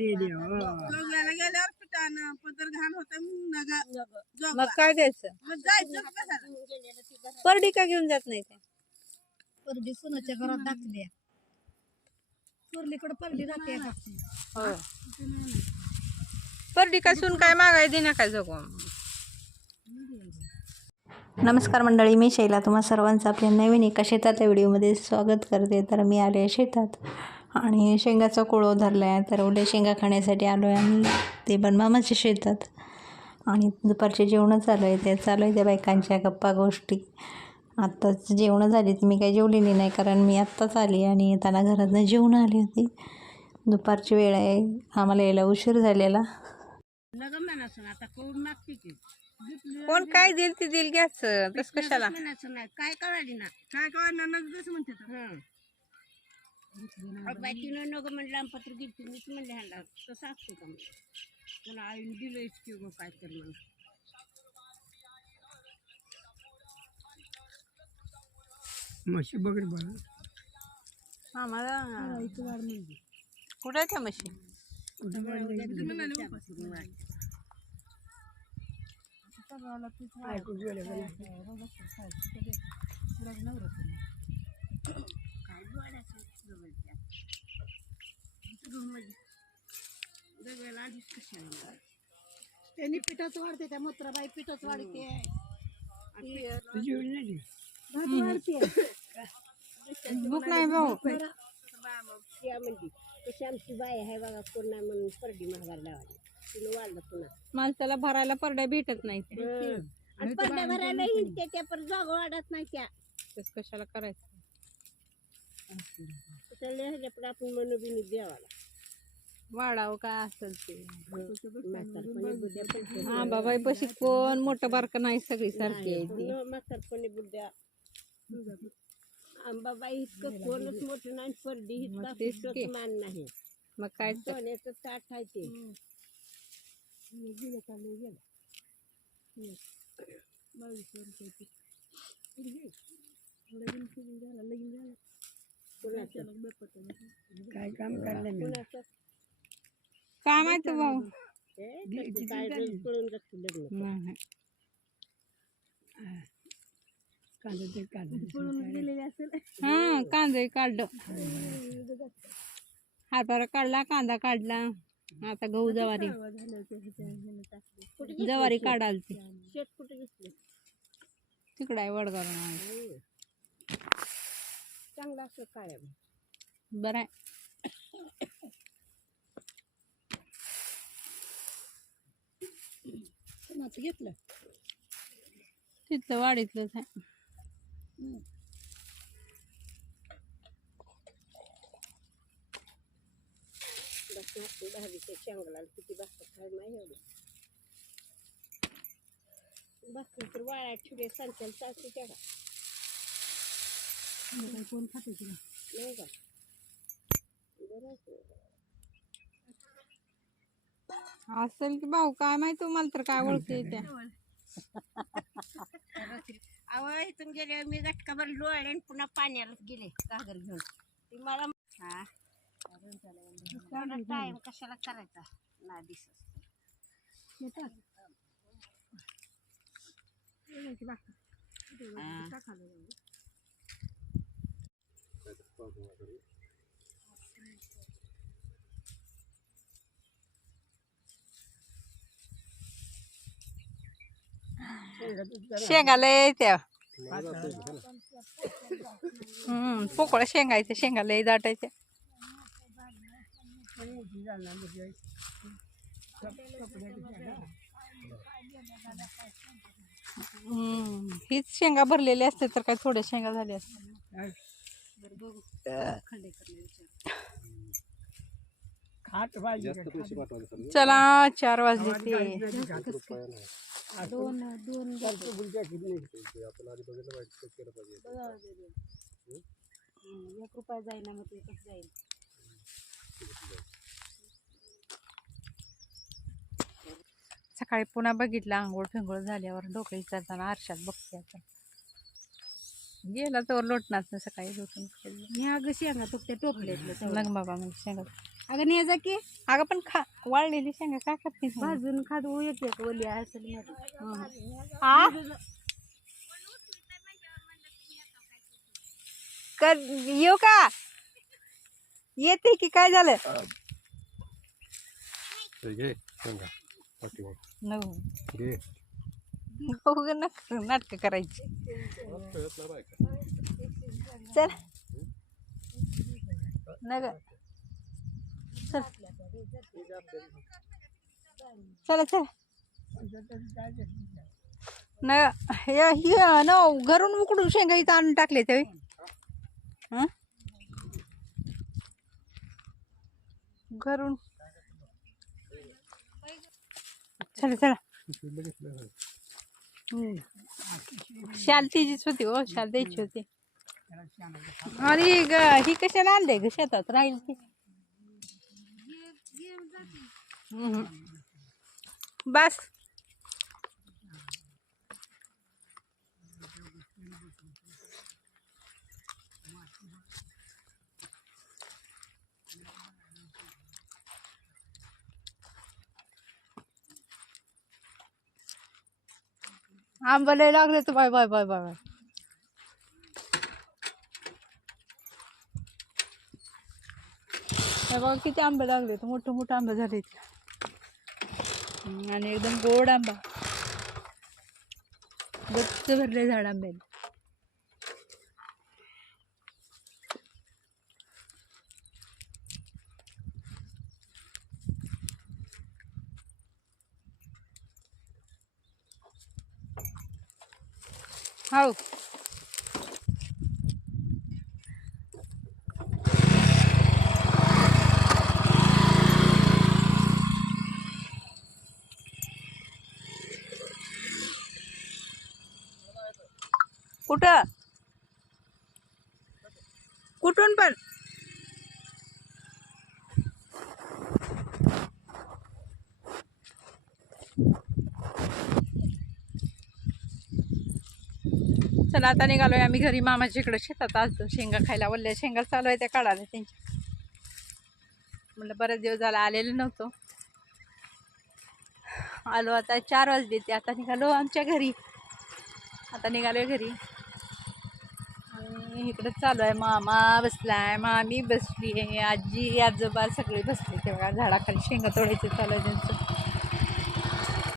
जोगव्याला गेल्यावर पिठानं पदर घाण होतं नग जोगवा. मग काय द्यायचं? मग जायचं का कशाला? परडी का घेऊन जात नाही परडी सोनाच्या घरात टाकल्या चोरलीकडे परडी राहते हो. परडी काय सून काय मागाय देना काय जगू नमस्कार मंडळी मी शैला. तुम्हा सर्वांचं आपल्या नवीन एका शेताच्या व्हिडिओमध्ये स्वागत करते. तर मी आले आहे शेतात. आणि शेंगाचा कोळो धरला आहे तर उद्या शेंगा खाण्यासाठी आलो आहे आम्ही. ते पण मामाच्या शेतात. आणि दुपारचे जेवणं चालू आहे ते चालू आहे त्या बायकांच्या गप्पा गोष्टी. आत्ताच जेवणं झाली तर मी काही जेवलेली नाही कारण मी आत्ताच आली आणि येताना घरातनं जेवण आली होती. दुपारची वेळ आहे आम्हाला यायला उशीर झालेला. कोण मागते की. कोण काय देईल ते देईल तस कशाला? काय कळाली ना काय कळणार नग म्हणते तिनं नग म्हणलं आमपत्र गेली मीच म्हणले ह्याला तसं असतो का मला आईने दिलंच की गो काय कर म्हणून म्हशी बघ बरं आम्हाला कुठं आहे त्या म्हशी? गेले बरं. त्यांनी पिठाच वाढते त्या मूत्राबाई पिठच वाढते. भूक नाही भाऊ आमची बाई आहे बघा कोण नाही म्हणून परडी महागार लावायला तिनं वाढलं पुन्हा माणसाला भरायला परड्या भेटत नाही आणि परड्या भरायला हिंडते त्या पण जागा वाढत नाही त्या. कशाला करायचं? ह्याच्यापुढे आपण मनोबिनी द्यावाला वाढावं काय असेल ते? पण हा बाबा पशी कोण मोठं बारकं नाही सगळी सारखी आहे ती म्हातारपणी बुद्ध्या. आंबाबाई इतकं कोणच मोठं नाही परडी इतका की. मान नाही. मग काय. सोन्याचं ताट आहे ते. काढलं मी कुणाचं काय भाऊ. हे पळून जातं लग्न नाही. कांदा ते कांदा हा कांदा काढलं. हरभरा काढला कांदा काढला. आता गहू जवारी. जवारी काढाल ती तिकडं आहे वडगाव. चांगलं असं काय? बरं आहे. कोणाचं घेतलं? तिथलं वाडीतलंच आहे. दहावीच्या चांगला किती भाकर काय नाही एवढं. भाकर तर वाळ्या ठेवले संचाल चालते त्या का कोण खाते तुला नाही? का बरं आहे. असेल की भाऊ काय माहिती मला तर काय ओळखते त्या अहो इथून गेल्यावर मी गटकाभर लोळले आणि पुन्हा पाण्यालाच गेले घागर घेऊन. ती मला हा. टाइम कशाला करायचा? ना दिसत. शेंगाला त्या. हम्म शेंगायचं शेंगायच्या शेंगाला दाटायच्या हम्म हीच शेंगा भरलेली असते तर काय थोड्या शेंगा झाल्या असतात चला चार वाजले एक रुपया जाईना मग ते कसं जाईल सकाळी पुन्हा बघितलं आंघोळ फिंगोळ झाल्यावर डोकं विचारताना आरशात बघते आता. गेला तर लोटणार नाही सकाळी लोटून मी अगं शेंगा तो त्या टोपल्यातलं लग बाबा मग शेंगा अगं नाही जा की. अगं पण खा वाळलेली शेंगा काय करते भाजून खात येते का ओली असेल आ कर येऊ का? येते की काय झालं? घे सांगा पाठीमाग. नको. घे. बघू नक नाटकं करायची. चल. नग. चल. चला चला. न न घरून उकडून शेंगा इथं आणून टाकले ते. घरून. चला चला. शाल तिचीच होती हो शाल द्यायची होती. आणि ग- ही कशाला आणले ग? शेतात राहील ती. बस. आंबा लय लागले तर bye bye bye bye bye. बघा किती आंबे लागले तर मोठं मोठं आंबे झाले आणि एकदम गोड आंबा. गच्च भरले झाड आंब्याने. हो कुठं कुठून पण चला आता निघालोय आम्ही घरी मामाच्या इकडे शेतात. आज शेंगा खायला वल्ल्या. शेंगा चालू आहे त्या काढायला त्यांच्या. म्हटलं बरेच दिवस झाला आलेलं नव्हतो. आलो आता चार वाजले ते. आता निघालो आमच्या घरी. आता निघालोय घरी. आणि इकडं चालू आहे. मामा बसलाय. मामी बसली आहे. आजी आजोबा सगळे बसले. तेव्हा झाडाखाली शेंगा तोडायचं चालू आहे त्यांचं.